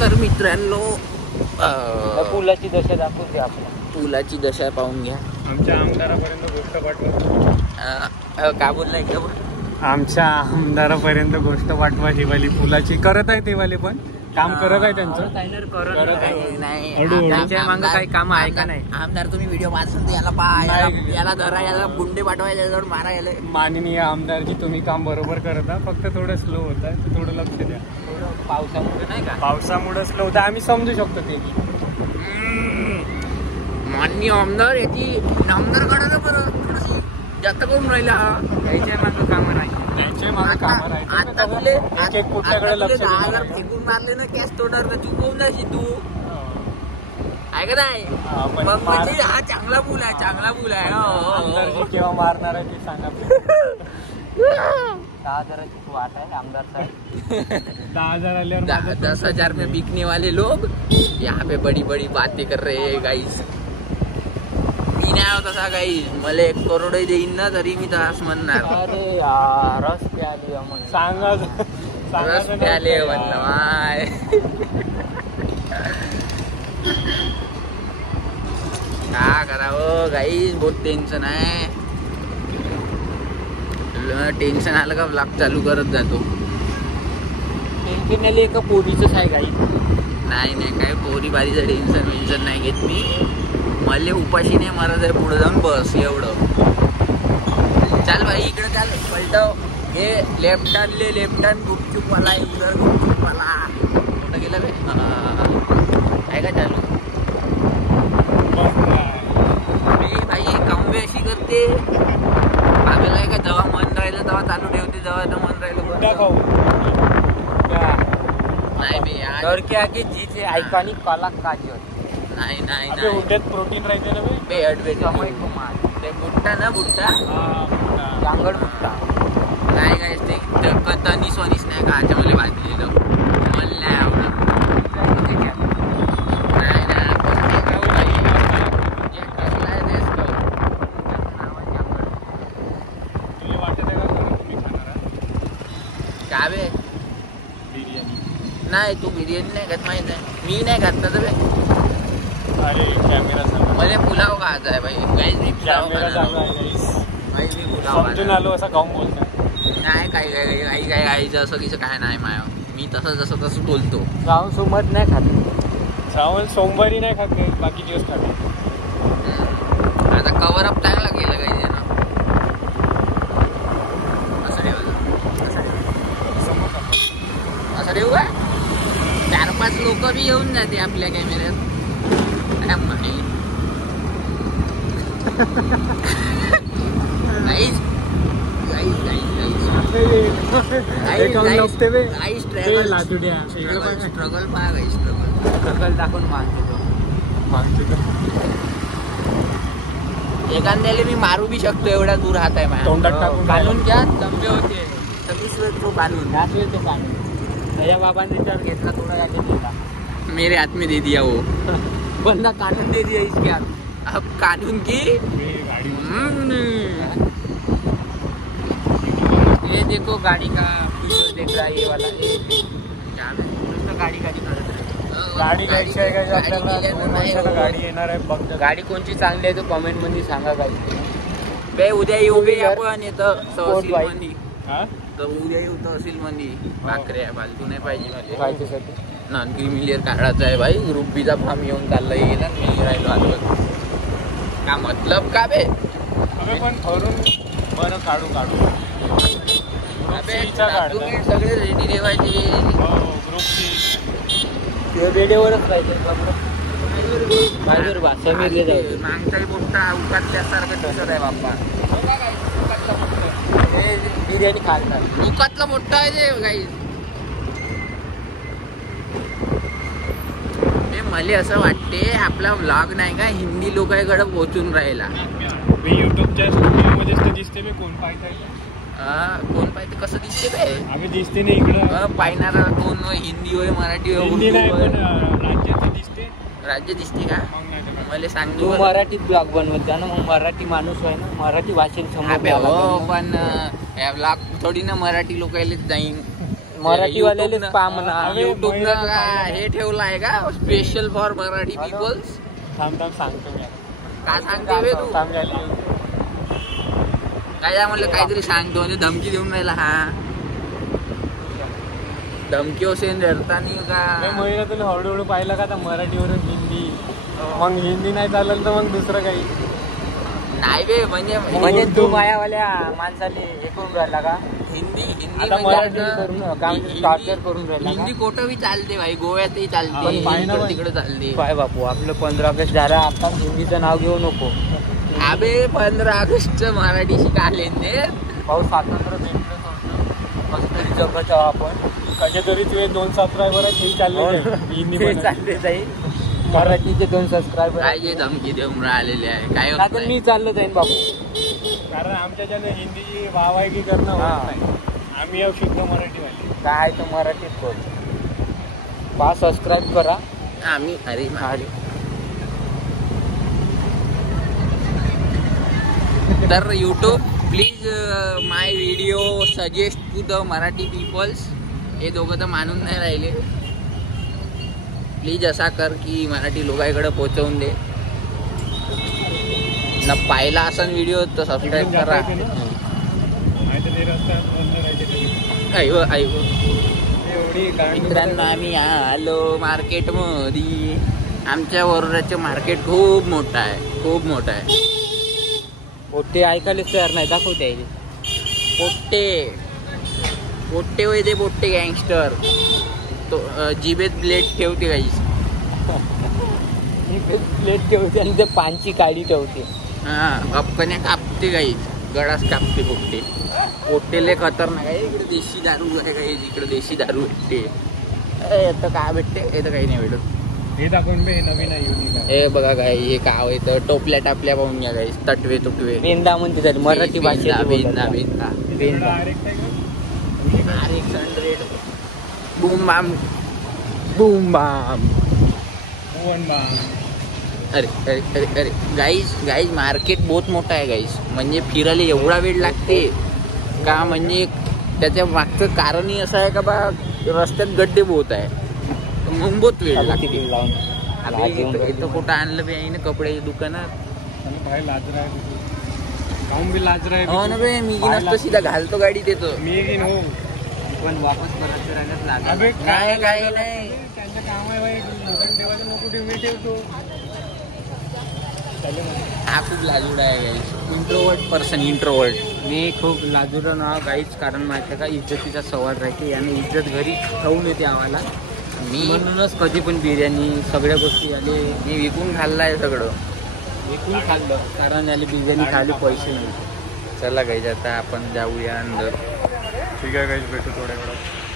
तर मित्रांनो पुलाची दशा दाखवते आपल्याला. पुलाची दशा पाहून घ्या. आमच्या आमदारापर्यंत गोष्ट पाठवा. काय बोलला एकदम? आमच्या आमदारापर्यंत गोष्ट पाठवा. ही वाली पुलाची करत आहे, ते वाले पण काम करत आहे त्यांचं. नाही त्यांच्या मागं काही काम आहे का नाही? आमदार तुम्ही व्हिडिओ वाचून याला पा, याला धरा, याला गुंडे पाठवा, याच्याजवळ मारा. याला माननीय आमदारजी तुम्ही काम बरोबर करत आहात, फक्त थोडं स्लो होत आहे, थोडं लक्ष द्या. पावसामुळे नाही का? पावसामुळे स्लो होतं, आम्ही समजू शकतो ते. माननीय आमदार याची आमदार काढा बरं थोडीशी जास्त करून राहिला. याच्या मागं कामं नाही. त्यांचे माझं काम राहायचं. कुठल्याकडे लक्ष द्या. फेकून मारले ना कॅश तोडर तर चुकवून जाशील तू, आहे का नाही? म्हणजे हा चांगला पूल आहे, चांगला पूल आहे. केव्हा मारणार आहे ते सांगा. 10,000ची वाट आहे आमदार साहेब. 10,000 आल्यावर 10,000 में बिकने वाले लोग यहाँ पे बड़ी बड़ी बातें कर रहे हैं गाइस. मी नाही होत असा गाईस, मला 1 करोड देईन ना तरी मी तसाच म्हणणार. अरे यार रस प्याले सांगा. रस प्याले म्हणलं माय. काय करावं गाईस, बहुत टेन्शन आहे. टेन्शन आलं का ब्लॉग चालू करत जातो. टेन्शन आली एका पोरीचंच आहे गाई. नाही काय पोरी बारीचं टेन्शन नाही घेत मी. मला उपाशी नाही मारत आहे, पुढे जाऊन बस एवढं. चाल भाई इकडे चाल, पलटव. हे लेफ्ट टर्न गुपचूप वाला आहे, उधर गुपचूप वाला. कुठं गेलं बे? आहे का चालू? भाई कांबे अशी करते आपल्याला आहे का? जेव्हा मन राहिलं तेव्हा चालू ठेवते, जेव्हा मन राहिलं नाही बे. डरके आगे जीत है आयकॉनिक काला काजी होती. नाही प्रोटीन राहते ना बे. समय कुमार ते बुट्टा ना, बुट्टा गांगड बुट्टा नाही काय ते कतनी सोनीस नाही का मला भाजलेलं. मला नाही आवडत. नाही ना का बे? नाही तू बिर्याणी नाही खात माहित आहे. मी नाही खात ना बे. अरे कॅमेरा मला पुलाव खायचा आहे भाई. काहीच नाही पुलाव समजून आलो असं काऊन बोलतो. नाही काही गाईचं असं किचं काय नाही माया. मी तसं बोलतो. श्रावण सोमवार नाही खात. श्रावण सोमवारी नाही खात, बाकी दिवस खाते. आता कव्हर अप चांगला केलं काही ना. असं ठेवू का? 4-5 लोक बी येऊन जाते आपल्या कॅमेऱ्यात. स्ट्रगल दाखवून मागतो. एखाद्याला मी मारू बी शकतो, एवढा दूर हात आहे माझ्या. तोंडात टाकून काढून घ्या, दमले होते. 26 वेळ तो कानून ते काढून भैया बाबांनी विचार घेतला, थोडा जाके दिला. मेरे हाथ में दे दिया वो बंदा कानून दे दिया इसके हाथ. अब कानून की ये देखो गाड़ी का वीडियो देख रहा है ये वाला. गाडी करत आहे. गाडी घ्यायची आहे का आपल्याला? 2 वर्षाला गाडी येणार आहे. बघ गाडी कोणची चांगली आहे तो कमेंट मध्ये सांगा. काही बे उद्या येऊ बे आपण येतं तहसील मध्ये. हा तर उद्या येऊ तहसील मध्ये. भाकरे फालतू नाही पाहिजे मला. पाहिजेसाठी नॉन क्रिमिलियर काढायचा आहे भाई. ग्रुप बीचा फॉर्म येऊन चालला गेला, मी राहिलो आलो. का मतलब का बे? पण ठरून बरं काढू सगळे रेडी ठेवायचे. ग्रुपची रेडिओवरच पाहिजे. समीरले जाऊ. मागचाही मोठा उकातल्यासारखं दिसत आहे बाप्पा. बिर्याणी खातात. उकातला मोठा आहे ते काही. मला असं वाटते आपला व्लॉग नाही का हिंदी लोकांकडे पोहोचून राहिला. युट्यूबच्या स्टुडिओमध्येच ते दिसते बे. कोण पाहिजे? कोण पाहिजे? कसं दिसते बे? आम्ही दिसते नाही इकडं. पाहणारा कोण? हिंदी होय, मराठी होय, हिंदी उर्दू नाही, होय. पण राज्यात दिसते. राज्य दिसते का? मला सांग. तू मराठीत ब्लॉग बनवत जा ना, मग मराठी माणूस आहे ना, मराठी भाषेत समोर. पण ब्लॉग थोडी ना मराठी लोकांनाच जाईन. मराठीवाल्यालेच पहा म्हणा. युट्यूब हे ठेवलं आहे का स्पेशल फॉर मराठी पीपल्स? थांब सांगतो मी. काय सांगते बे तू? सांगायला काय म्हणलं काहीतरी सांगतो म्हणजे धमकी देऊन राहिला हा. धमकी असेल धरतानी का महिला तुला हळूहळू पाहिलं का आता मराठीवरून हिंदी, मग हिंदी नाही चालेल तर मग दुसरं काही नाही बे. म्हणजे तू मायावाल्या माणसाले हे करून राहिला का? हिंदी आता मराठी करून टॉर्चर करून राहिला हिंदी का? कोठं बी चालते भाई, गोव्यातही चालते, पण पाहिलं इकडं पण. तिकडे चालते. काय बापू आपलं 15 ऑगस्ट झाला, आता हिंदीचं नाव घेऊ नको. अबे 15 ऑगस्ट मराठीशी का लेंदे? भाऊ स्वातंत्र्य भेटलं कसं तरी जगत आहो आपण. कसे तरी तुझे 2 सबस्क्रायबर आहेत हे चालले हिंदी ते मध्ये. चालले जाईल. मराठीचे 2 सबस्क्रायबर काय जे धमकी देऊन राहिलेले आहे काय होत आता मी चाललो जाईन बापू. कारण आमच्याच्याने हिंदीची वाहवाही करणं हा. होत नाही. आम्ही एक शुद्ध मराठीवाले. काय तर मराठीत बोल. पहा सबस्क्राईब करा. आम्ही अरे तर YouTube please my video suggest to the Marathi peoples. हे दोघं तर मानून नाही राहिले. प्लीज असा कर की मराठी लोकांकडे पोहोचवून दे. न पाहिला असन व्हिडिओ तर सबस्क्राईब करा. मित्रांनो आम्ही आलो मार्केट मध्ये. आमच्या वरोराचं मार्केट खूप मोठं आहे, खूप मोठं आहे. मोठे ऐकायलाच तयार नाही, दाखवते आहे पोट्टे पोट्टे होय ते पोट्टे गँगस्टर. तो जिबेत ब्लेड ठेवते काहीच. प्लेट ठेवते आणि ते पानची काडी ठेवते. हा अपकण्या कापते काहीच, गडास कापते पोट्टे. पोट्टेले खतरनाक आहे. इकडे देशी दारू आहे काही, इकडे देशी दारू भेटते. तर काय भेटते? हे तर काही नाही भेटत. हे दाखवून बे नवीन आहे युनिक आहे. हे बघा काय हे काव येतं टोपल्या टापल्या पाहून घ्या काही. तटवे तुटवे बेंदा म्हणते त्याला मराठी भाषेत बेंदा बोलतात. बेंदा बेंदा. डायरेक्ट आहे का? RX100 boom bam boom bam. Bhuvan बा. अरे अरे अरे अरे गाईज मार्केट बहुत मोठा आहे गाईज. म्हणजे फिरायला एवढा वेळ लागते का, म्हणजे त्याच्या मागचं कारणही असं आहे का बा रस्त्यात गड्डे बहुत आहे, मग बहुत वेळ लागते. लावून. आता इथं कुठं आणलं बी आहे ना कपड्याच्या दुकानात. आणि बाहेर लाजरा आहे. काहून बी लाजरा आहे. हो ना बे, मी नसतो सीधा घालतो गाडीत येतो. मी की हो. पण वापस करायचं राहण्यात लागलं. अबे नाही काही नाही. त्यांचं काम आहे बाई. दुकान ठेवायचं नको ठेवू, मी ठेवतो. चालेल ना. हा खूप लाजूड आहे गाईज. Introvert person introvert. मी खूप लाजूर ना काहीच कारण माहिती का, इज्जतीचा सवाल राहते आणि इज्जत घरी खाऊन येते आम्हाला. मी म्हणूनच कधी पण बिर्याणी सगळ्या गोष्टी आले मी विकून खाल्लाय सगळं. विकून खाल्लं, कारण आले बिर्याणी खायला पैसे नाही. चला गाईज आता आपण जाऊया अंदर. ठीक आहे काही भेटू थोड्या वेळात.